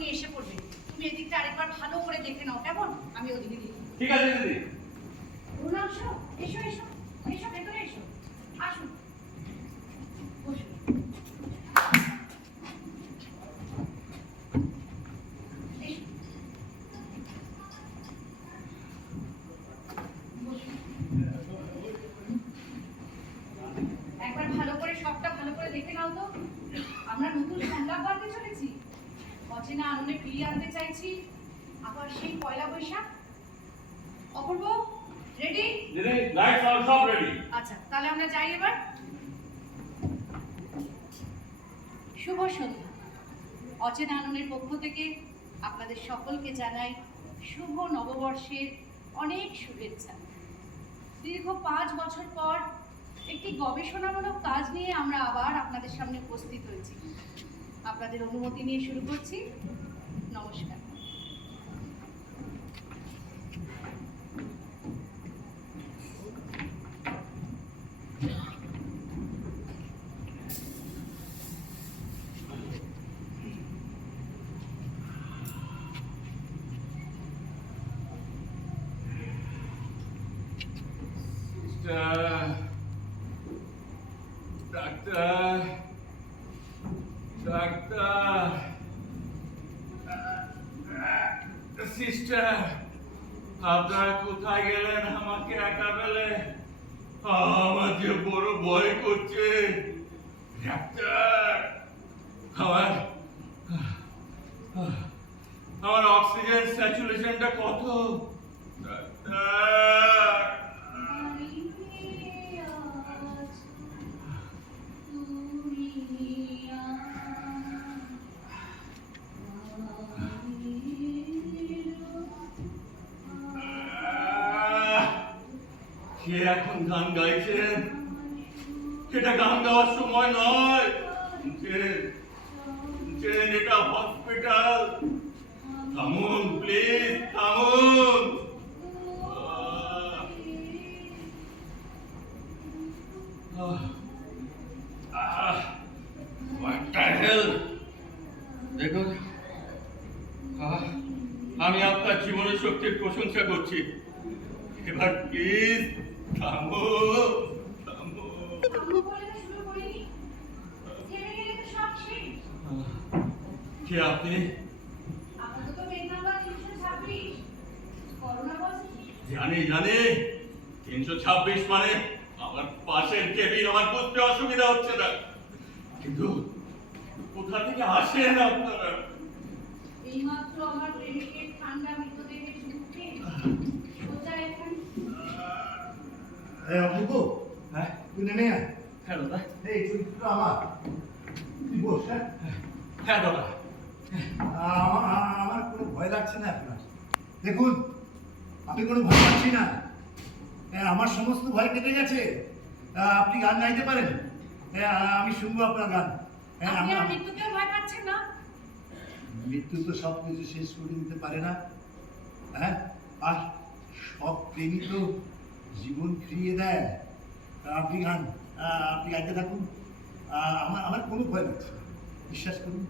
যখনই এসে পড়বে। তুমি এদিকটা আরেকবার ভালো করে দেখে নাও কেমন? আমি ওদিকে দিই ঠিক আছে দিদি। এসো এসো এসো ভেতরে এসো আসুন বসুন এসো। বসুন। একবার ভালো করে সবটা ভালো করে দেখে নাও তো আমরা নতুন সংলাপ বাঁধতে চলেছি অচেনা আনন্দে ফিরিয়ে আনতে চাইছি। আবার সেই পয়লা বৈশাখ। অপূর্ব রেডি দিদি লাইটস অল সব রেডি আচ্ছা তাহলে আমরা যাই এবার। শুভ সন্ধ্যা। অচেনা আনন্দের পক্ষ থেকে আপনাদের সকলকে জানাই শুভ নববর্ষের অনেক শুভেচ্ছা। দীর্ঘ পাঁচ বছর পর একটি গবেষণামূলক কাজ নিয়ে আমরা আবার আপনাদের সামনে উপস্থিত হয়েছি। আপনাদের অনুমতি নিয়ে শুরু করছি। নমস্কার। ডাক্তার ডাক্তার সিস্টার আপনারা কোথায় গেলেন? আমাকে একা পেলে আমার যে বড় ভয় করছে। ডাক্তার! আমার আমার অক্সিজেন স্যাচুরেশনটা কত? কে এখন গান গাইছেন এটা গান গাওয়ার সময় নয়। এটা হসপিটাল থামুন প্লিজ থামুন। দেখুন। আমি আপনার জীবনের শক্তির প্রশংসা করছি। এবার প্লিজ থামো কে আপনি? জানি জানি। তিনশো ছাব্বিশ মানে আমার পাশের কেবিন আমার বুঝতে অসুবিধা হচ্ছে না। কিন্তু কোথা থেকে আসেন আপনারা? এইমাত্র আমার প্রেমিকের ঠান্ডা এই অপূর্ব হ্যাঁ তুই নেমে আয় হ্যাঁ দাদা এই চরিত্র আমার তুই বস হ্যাঁ হ্যাঁ দাদা আমার কোনো ভয় লাগছে না আপনার দেখুন আমি কোনো ভয় পাচ্ছি না হ্যাঁ, আমার সমস্ত ভয় কেটে গেছে আপনি গান গাইতে পারেন হ্যাঁ, আমি শুনব আপনার গান হ্যাঁ, মৃত্যুকেও ভয় পাচ্ছেন না? মৃত্যু তো সব কিছু শেষ করে দিতে পারে না। হ্যাঁ? আর সব প্রেমী তো জীবন ফিরিয়ে দেয় আপনি গান আপনি গাইতে থাকুন আমার আমার কোনো ভয় লাগছে। বিশ্বাস করুন